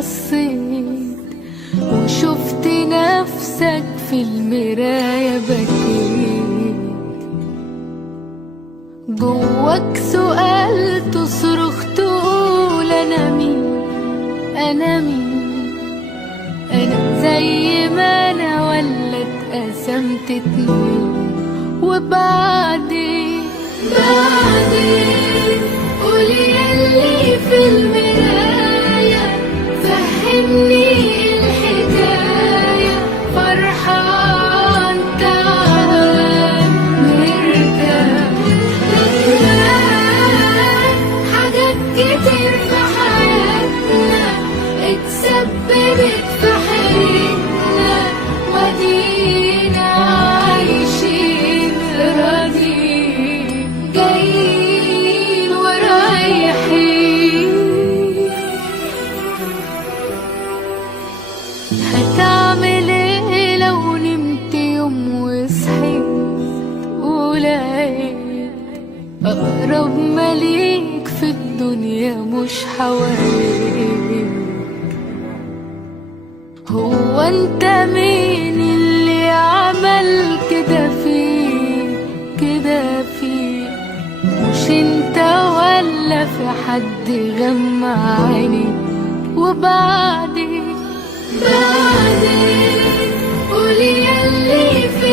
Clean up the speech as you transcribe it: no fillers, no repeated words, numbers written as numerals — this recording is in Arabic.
بصيت وشفت نفسك في المراية بكيت، جواك سؤال تصرخ تقول أنا مين، أنا مين، أنا زي ما أنا ولا اتقسمت اتنين. وبعدين قولي ياللي في المراية فهمني الحكاية، فرحان تعال نرجع حاجات كتير في حياتنا اتسببت في حياتنا، ودينا عايشين راضيين جايين ورايحين. هتعمل ايه لو نمت يوم وصحيت ولقيت أقرب مليك في الدنيا مش حواليك؟ هو انت مين اللي عمل كده فيك، كده فيك؟ مش انت ولا في حد غمى عينيك؟ وبعدين قولي ياللي في